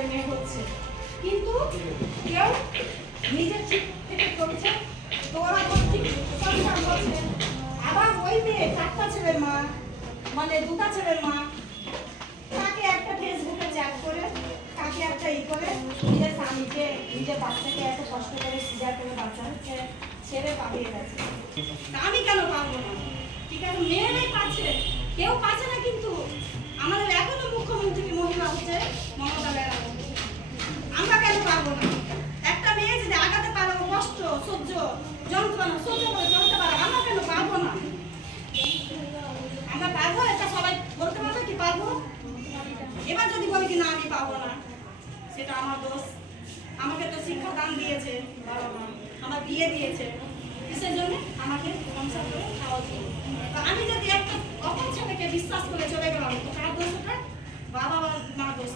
ছেলে মেয়ে হচ্ছে, কিন্তু কেউ নিজের ঠিক থেকে করছে, তো ওরা ঠিক সংসার করছে। আবার ওই মেয়ে 4টা ছেলের মা, মানে 2টা ছেলের মা, তাকে একটা ফেসবুকে চ্যাট করে, তাকে একটা করে নিজের স্বামীকে, নিজের বাচ্চাকে এত কষ্ট করে সিজার করে বাচ্চা হচ্ছে, ছেলে পালিয়ে গেছে। আমি কেন পারবো না? ঠিক আছে, মেয়েরাই পাচ্ছে, কেউ পাচ্ছে না। কিন্তু আমাদের এখনো মুখ্যমন্ত্রী মহিলা হচ্ছে মমতা ব্যানার্জি। আমরা কেন পারবো না? একটা মেয়ে যদি আগাতে পারে, কষ্ট সহ্য যন্ত্রণা সহ্য করে চলতে পারে, আমরা কেন পারবো না? আমরা পারবো? এটা সবাই বলতে পারবে কি পারবো? এবার যদি বলি কি না আমি পাবো না, সেটা আমার দোষ। আমাকে তো শিক্ষা দান দিয়েছে বাবা মা, আমার বিয়ে দিয়েছে, কিসের জন্য? আমাকে সংসার করে খাওয়ার জন্য। আমি যদি একটা অপর ছেলেকে বিশ্বাস করে চলে গেলাম, তো কার দোষ ওটা? বাবা মা দোষ।